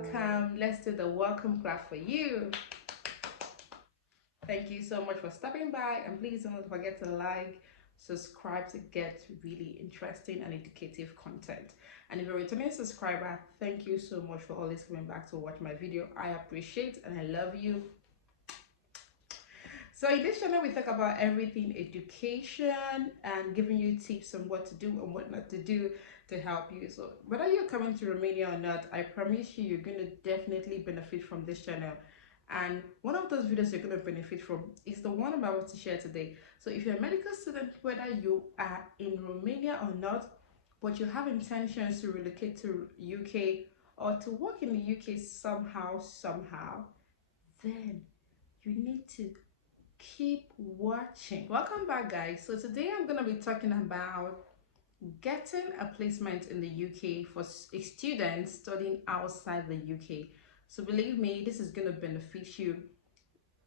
welcome. Let's do the welcome clap for you. Thank you so much for stopping by, and please don't forget to like, subscribe to get really interesting and educative content. And if you're a returning subscriber, thank you so much for always coming back to watch my video. I appreciate and I love you. So in this channel, we talk about everything education and giving you tips on what to do and what not to do to help you. So whether you're coming to Romania or not, I promise you, you're going to definitely benefit from this channel. And one of those videos you're going to benefit from is the one I'm about to share today. So if you're a medical student, whether you are in Romania or not, but you have intentions to relocate to UK or to work in the UK somehow, then you need to keep watching. Welcome back, guys. So today I'm going to be talking about getting a placement in the UK for students studying outside the UK. So believe me, this is going to benefit you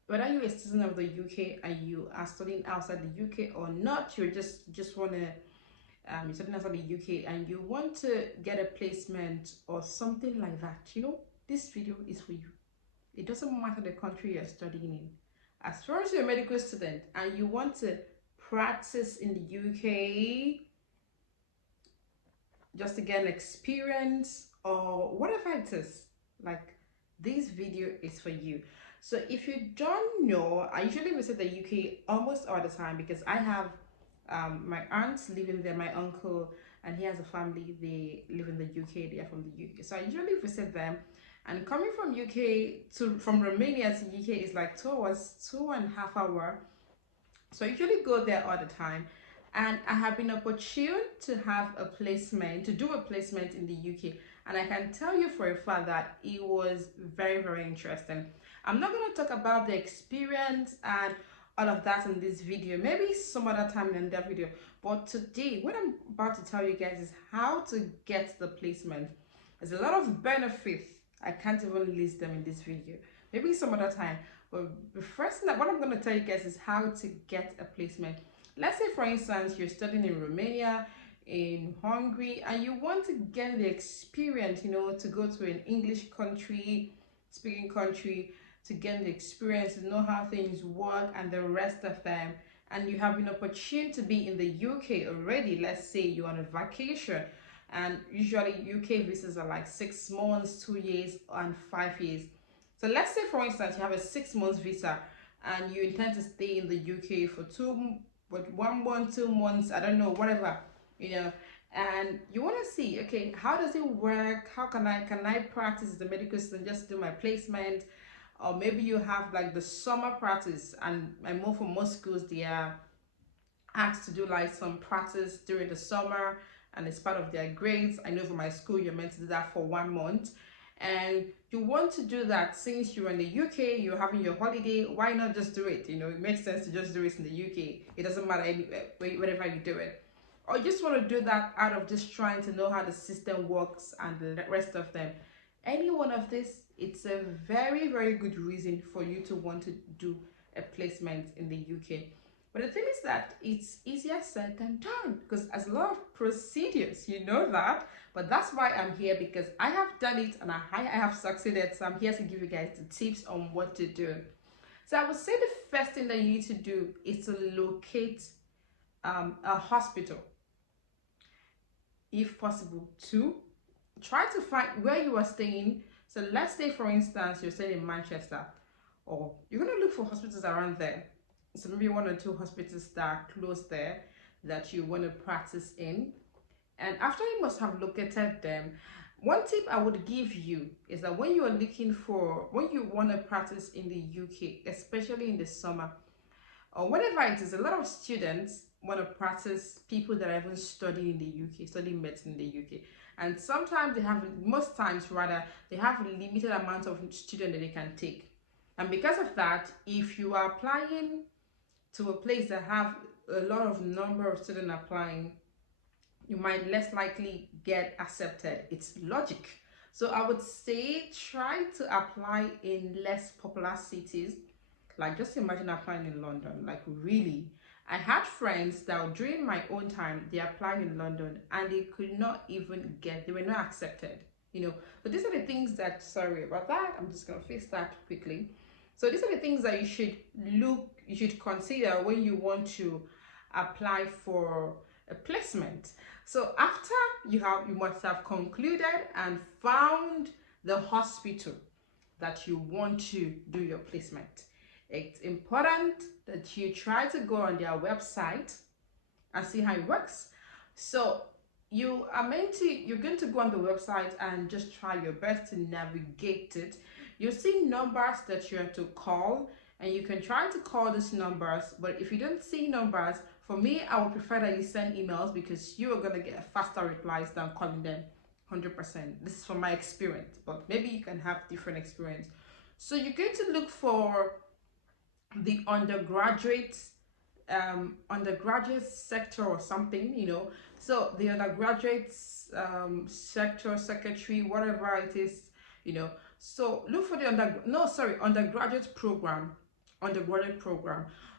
whether you're a citizen of the UK and you are studying outside the UK or not. You just want to you're studying outside the UK and you want to get a placement or something like that. This video is for you. It doesn't matter the country you're studying in. As far as you're a medical student and you want to practice in the UK just to get experience or whatever it is, like, this video is for you. So if you don't know, I usually visit the UK almost all the time because I have my aunts living there, my uncle, and he has a family. They live in the UK. They are from the UK, so I usually visit them. And coming from from Romania to UK is like 2 hours, 2.5 hours. So I usually go there all the time. And I have been opportune to have a placement, to do a placement in the UK. And I can tell you for a fact that it was very, very interesting. I'm not going to talk about the experience and all of that in this video, maybe some other time in that video. But today, what I'm about to tell you guys is how to get the placement. There's a lot of benefits. I can't even list them in this video, maybe some other time. But the first thing that what I'm going to tell you guys is how to get a placement. Let's say, for instance, you're studying in Romania, in Hungary, and you want to get the experience, to go to an English speaking country, to get the experience, to know how things work and the rest of them. And you have an opportunity to be in the UK already. Let's say you're on a vacation, and usually UK visas are like 6 months, 2 years, and 5 years. So let's say, for instance, you have a 6 months visa and you intend to stay in the UK for 1 month, 2 months, I don't know, whatever, and you want to see, okay, how does it work? How can I practice as a medical student, just do my placement? Or maybe you have like the summer practice, and I know for most schools they are asked to do like some practice during the summer and it's part of their grades. I know for my school you're meant to do that for 1 month, and you want to do that since you're in the UK, you're having your holiday. Why not just do it? It makes sense to just do it in the UK. It doesn't matter anywhere, wherever you do it. Or you just want to do that out of just trying to know how the system works and the rest of them. Any one of this, it's a very, very good reason for you to want to do a placement in the UK. But the thing is that it's easier said than done because there's a lot of procedures, that. But that's why I'm here, because I have done it and I have succeeded. So I'm here to give you guys the tips on what to do. So I would say the first thing that you need to do is to locate a hospital, if possible. 2, try to find where you are staying. So let's say, for instance, you're staying in Manchester, or you're going to look for hospitals around there. So maybe 1 or 2 hospitals that are close there that you want to practice in. And after you must have located them, one tip I would give you is that when you want to practice in the UK, especially in the summer or whenever it is, a lot of students want to practice, people that are even studying in the UK, studying medicine in the UK. And sometimes most times they have a limited amount of students that they can take. And because of that, if you are applying to a place that have a lot of number of students applying, you might less likely get accepted. It's logic. So I would say try to apply in less popular cities. Like, just imagine applying in London. Like, really, I had friends that during my own time, they applied in London and they could not even they were not accepted. But these are the things that, sorry about that, I'm just going to fix that quickly. So these are the things that you should consider when you want to apply for a placement. So after you must have concluded and found the hospital that you want to do your placement. It's important that you try to go on their website and see how it works. So you're going to go on the website and just try your best to navigate it. You'll see numbers that you have to call, and you can try to call these numbers. But if you don't see numbers, for me, I would prefer that you send emails, because you are going to get faster replies than calling them 100%. This is from my experience, but maybe you can have different experience. So you're going to look for the undergraduate sector or something, so the undergraduate sector, secretary, whatever it is, so look for the undergraduate program.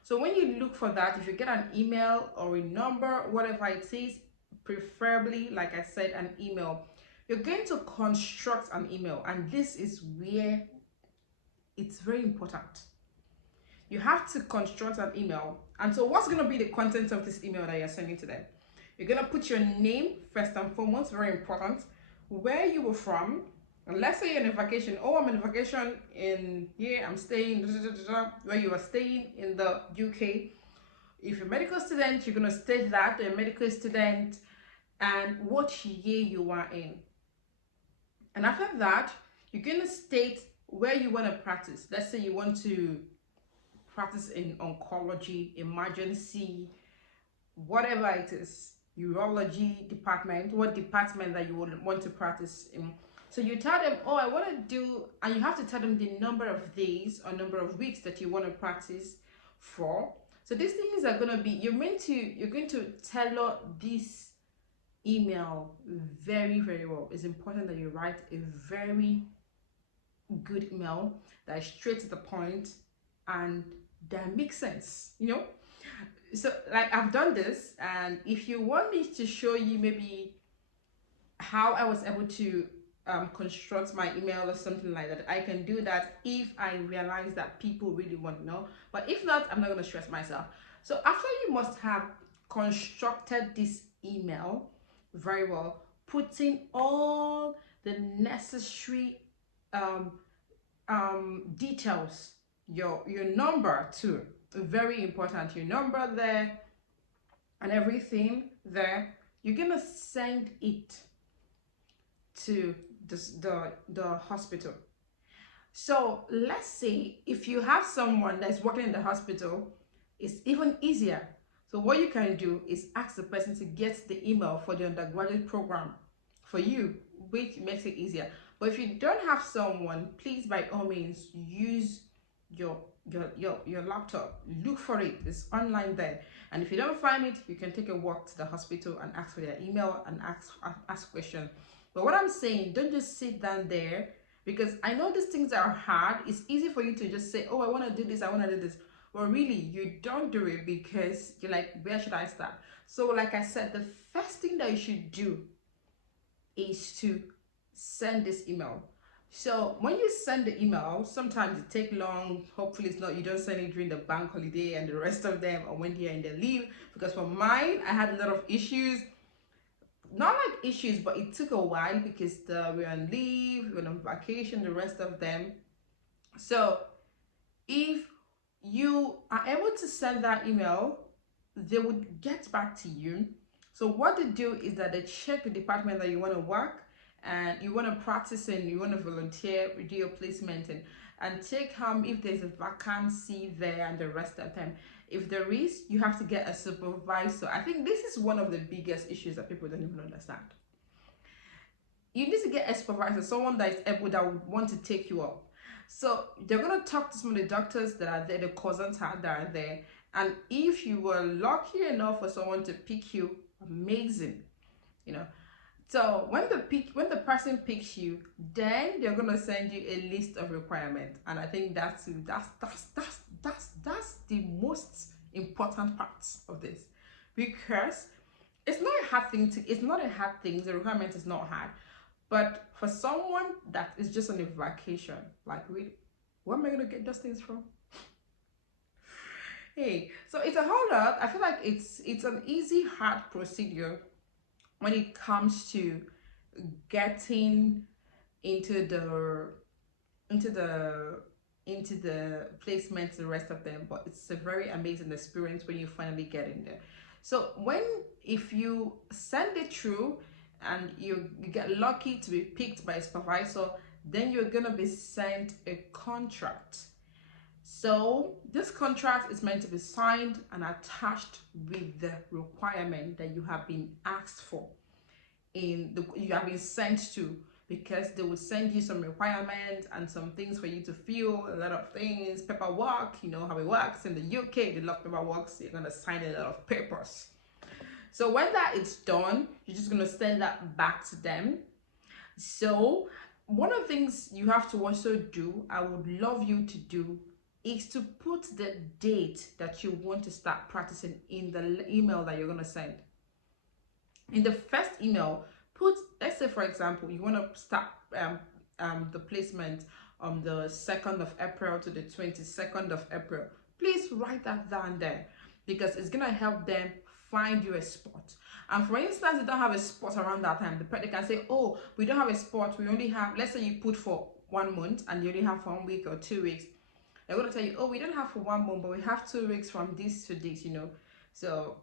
So when you look for that, if you get an email or a number, whatever it is, preferably, like I said, an email, you're going to construct an email, and this is where it's very important. You have to construct an email. And so what's going to be the content of this email that you're sending to them? You're going to put your name first and foremost, very important, where you were from, and let's say you're on vacation. Oh, I'm on vacation in here, I'm staying, where you are staying in the UK. If you're a medical student, you're going to state that you're a medical student and what year you are in. And after that, you're going to state where you want to practice. Let's say you want to practice in oncology, emergency, whatever it is, urology department, what department that you would want to practice in. So you tell them, oh, I want to do, and you have to tell them the number of days or number of weeks that you want to practice for. So these things are going to be, you're going to tailor this email very, very well. It's important that you write a very good email that is straight to the point and that makes sense, So like I've done this, and if you want me to show you maybe how I was able to construct my email or something like that, I can do that if I realize that people really want to know. But if not, I'm not going to stress myself. So after you must have constructed this email very well, putting all the necessary details, your number too, very important, your number there and everything there, you're gonna send it to the hospital. So let's say if you have someone that's working in the hospital, it's even easier. So what you can do is ask the person to get the email for the undergraduate program for you, which makes it easier. But if you don't have someone, please by all means use your laptop. Look for it. It's online there. And if you don't find it, you can take a walk to the hospital and ask for their email and ask questions. But what I'm saying, don't just sit down there, because I know these things are hard. It's easy for you to just say, oh, I want to do this, I want to do this. Well, really, you don't do it because you're like, where should I start? So like I said, the first thing that you should do is to send this email. So when you send the email, sometimes it takes long. Hopefully it's not, you don't send it during the bank holiday and the rest of them, or when they're in the leave. Because for mine, I had a lot of issues. Not like issues, but it took a while because we're on leave, we're on vacation, the rest of them. So if you are able to send that email, they would get back to you. So what they do is that they check the department that you want to work and you want to practice and you want to volunteer, do your placement and check if there's a vacancy there and the rest of them. If there is, you have to get a supervisor. I think this is one of the biggest issues that people don't even understand. You need to get a supervisor, someone that is able, that would want to take you up. So they're going to talk to some of the doctors that are there, the cousins that are there. And if you were lucky enough for someone to pick you, amazing, So when the person picks you, then they're gonna send you a list of requirements, and I think that's the most important part of this, because it's not a hard thing. The requirement is not hard, But for someone that is just on a vacation, like, really, where am I gonna get those things from? Hey, so it's a whole lot. I feel like it's an easy, hard procedure when it comes to getting into the into the into the placements, the rest of them. But it's a very amazing experience when you finally get in there. So when, if you send it through and you get lucky to be picked by a supervisor, then you're gonna be sent a contract. So this contract is meant to be signed and attached with the requirement that you have been asked for, you have been sent to, because they would send you some requirements and some things for you to fill, a lot of things, paperwork. You know how it works in the UK, they love paperwork, so you're gonna sign a lot of papers. So when that is done, you're just gonna send that back to them. So one of the things you have to also do, I would love you to do, is to put the date that you want to start practicing in the email that you're gonna send. In the first email, put, let's say for example, you want to start the placement on the 2nd of April to the 22nd of April. Please write that down there, because it's gonna help them find you a spot. And for instance, they don't have a spot around that time, they can say, oh, we don't have a spot, we only have, let's say you put for 1 month and you only have 1 week or 2 weeks. They're going to tell you, oh, we don't have for 1 month, but we have 2 weeks from this to this, you know. So,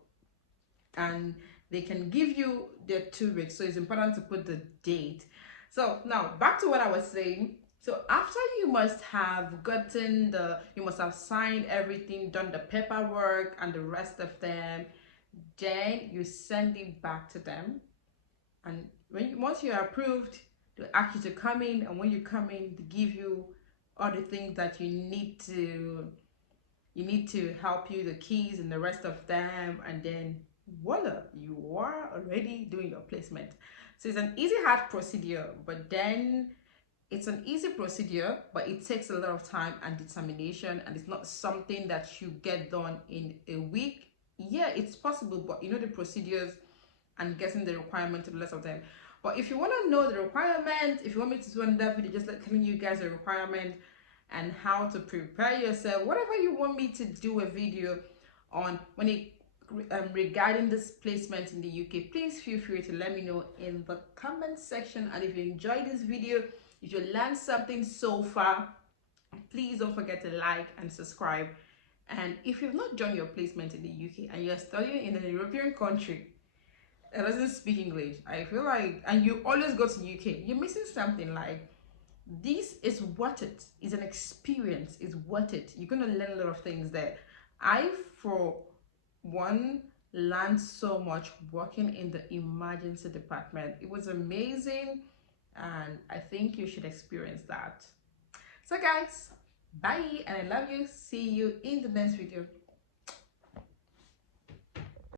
and they can give you their 2 weeks. So it's important to put the date. So now back to what I was saying. So after you must have gotten you must have signed everything, done the paperwork and the rest of them, then you send it back to them. And once you're approved, they ask you to come in, and when you come in, they give you all the things that you need to help you, the keys and the rest of them, and then voila, you are already doing your placement. So it's an easy, hard procedure, but then it's an easy procedure, but it takes a lot of time and determination, and it's not something that you get done in a week. Yeah, it's possible, but you know the procedures and getting the requirement to the rest of them. But if you want to know the requirement, if you want me to do another video just like telling you guys the requirement and how to prepare yourself, whatever you want me to do a video on when it regarding this placement in the UK, please feel free to let me know in the comment section. And if you enjoyed this video, if you learned something so far, please don't forget to like and subscribe. And if you've not done your placement in the UK and you're studying in an European country that doesn't speak English, I feel like, and you always go to UK, you're missing something. Like, this is worth it. It's an experience. It's worth it. You're gonna learn a lot of things there. I, for one, learned so much working in the emergency department. It was amazing, and I think you should experience that. So guys, bye, and I love you. See you in the next video.